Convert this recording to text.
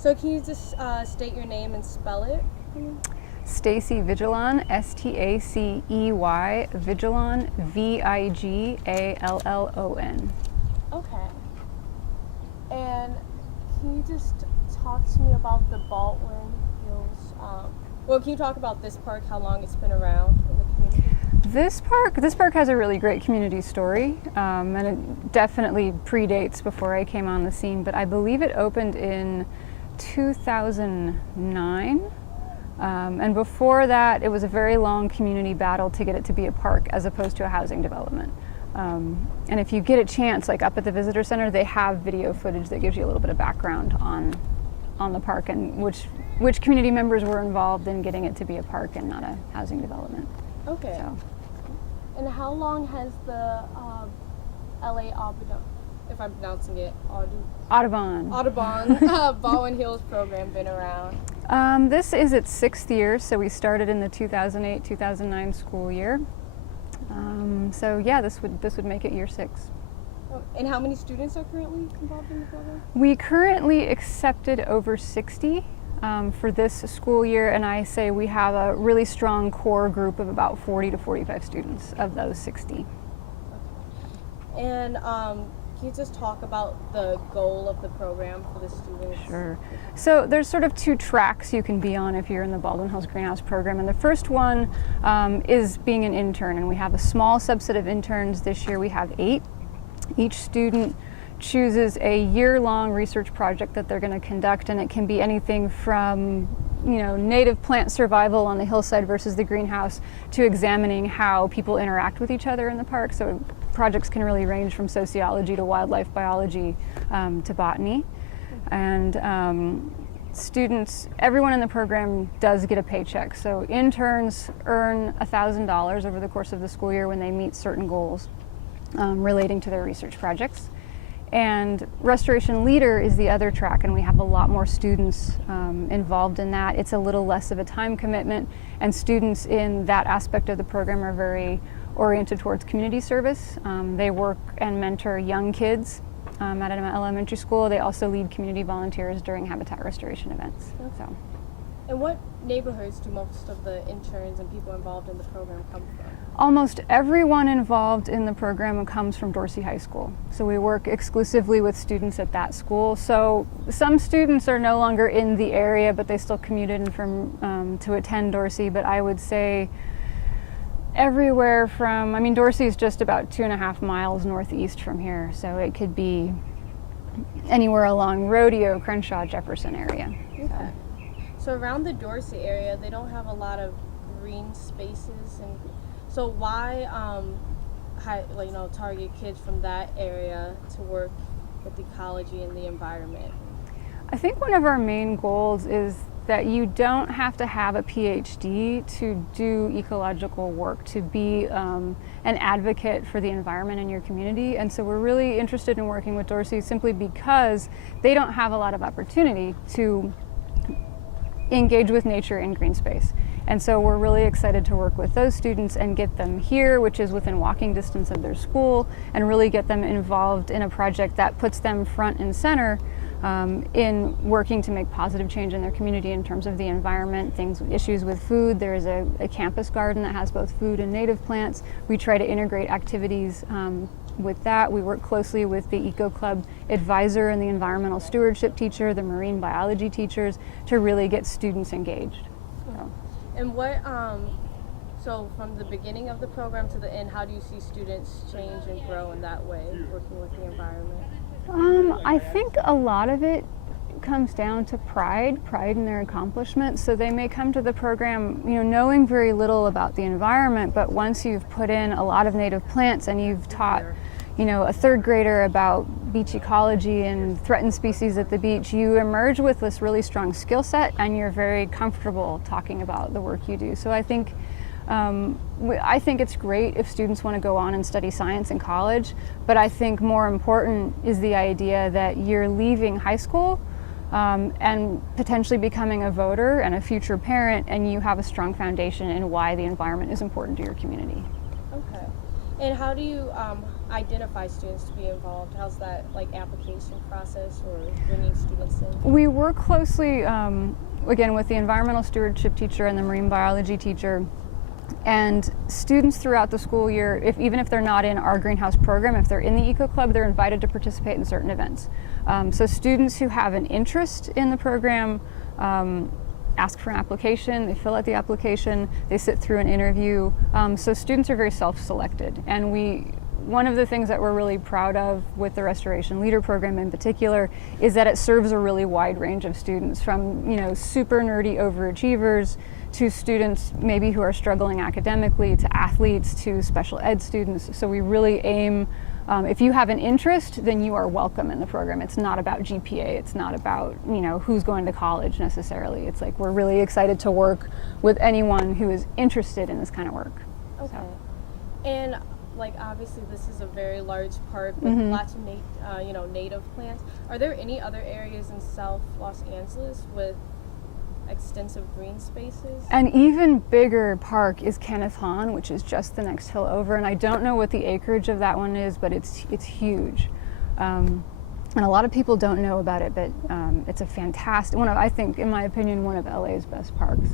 So can you just state your name and spell it for me? Stacy Vigillon, Stacey, Vigillon, Vigallon. Okay. And can you just talk to me about the Baldwin Hills? Well, can you talk about this park, how long it's been around in the community? This park has a really great community story, and it definitely predates before I came on the scene, but I believe it opened in 2009. And before that, it was a very long community battle to get it to be a park as opposed to a housing development. And if you get a chance, like up at the visitor center, they have video footage that gives you a little bit of background on the park and which community members were involved in getting it to be a park and not a housing development. Okay. So. And how long has the LA Audubon, if I'm pronouncing it, Audubon Baldwin Hills program been around? This is its 6th year, so we started in the 2008-2009 school year. So yeah, this would make it year 6. Oh, and how many students are currently involved in the program? We currently accepted over 60 for this school year, and I say we have a really strong core group of about 40 to 45 students of those 60. Okay. And can you just talk about the goal of the program for the students? Sure. So there's sort of 2 tracks you can be on if you're in the Baldwin Hills Greenhouse program. And the first one is being an intern. And we have a small subset of interns. This year we have 8. Each student chooses a year-long research project that they're going to conduct. And it can be anything from native plant survival on the hillside versus the greenhouse to examining how people interact with each other in the park. So projects can really range from sociology to wildlife biology to botany. And students, everyone in the program does get a paycheck. So interns earn $1,000 over the course of the school year when they meet certain goals relating to their research projects. And Restoration Leader is the other track, and we have a lot more students involved in that. It's a little less of a time commitment, and students in that aspect of the program are very oriented towards community service. They work and mentor young kids at an elementary school. They also lead community volunteers during habitat restoration events. So. And what neighborhoods do most of the interns and people involved in the program come from? Almost everyone involved in the program comes from Dorsey High School. So we work exclusively with students at that school. So some students are no longer in the area, but they still commute in to attend Dorsey. But I would say everywhere from, Dorsey is just about 2.5 miles northeast from here. So it could be anywhere along Rodeo, Crenshaw, Jefferson area. Okay. So around the Dorsey area, they don't have a lot of green spaces, and so why target kids from that area to work with ecology and the environment? I think one of our main goals is that you don't have to have a PhD to do ecological work, to be an advocate for the environment in your community. And so we're really interested in working with Dorsey simply because they don't have a lot of opportunity to engage with nature in green space. And so we're really excited to work with those students and get them here, which is within walking distance of their school, and really get them involved in a project that puts them front and center in working to make positive change in their community in terms of the environment, issues with food. There is a campus garden that has both food and native plants. We try to integrate activities with that. We work closely with the Eco Club advisor and the environmental stewardship teacher, the marine biology teachers, to really get students engaged. So. And what, so from the beginning of the program to the end, how do you see students change and grow in that way, working with the environment? I think a lot of it comes down to pride in their accomplishments. So they may come to the program, knowing very little about the environment, but once you've put in a lot of native plants and you've taught, a 3rd grader about beach ecology and threatened species at the beach, you emerge with this really strong skill set and you're very comfortable talking about the work you do. So I think it's great if students want to go on and study science in college, but I think more important is the idea that you're leaving high school and potentially becoming a voter and a future parent, and you have a strong foundation in why the environment is important to your community. Okay. And how do you identify students to be involved? How's that like application process or bringing students in? We work closely, again, with the environmental stewardship teacher and the marine biology teacher. And students throughout the school year, even if they're not in our greenhouse program, if they're in the Eco Club, they're invited to participate in certain events. So students who have an interest in the program ask for an application, they fill out the application, they sit through an interview. So students are very self-selected. And one of the things that we're really proud of with the Restoration Leader Program in particular is that it serves a really wide range of students, from super nerdy overachievers to students maybe who are struggling academically, to athletes, to special ed students. So we really aim, if you have an interest, then you are welcome in the program. It's not about GPA, it's not about who's going to college necessarily. It's like we're really excited to work with anyone who is interested in this kind of work. Okay. So. And like obviously this is a very large park with lots of native plants. Are there any other areas in South Los Angeles with extensive green spaces? An even bigger park is Kenneth Hahn, which is just the next hill over, and I don't know what the acreage of that one is, but it's huge. And a lot of people don't know about it, but it's a fantastic, I think, in my opinion, one of LA's best parks.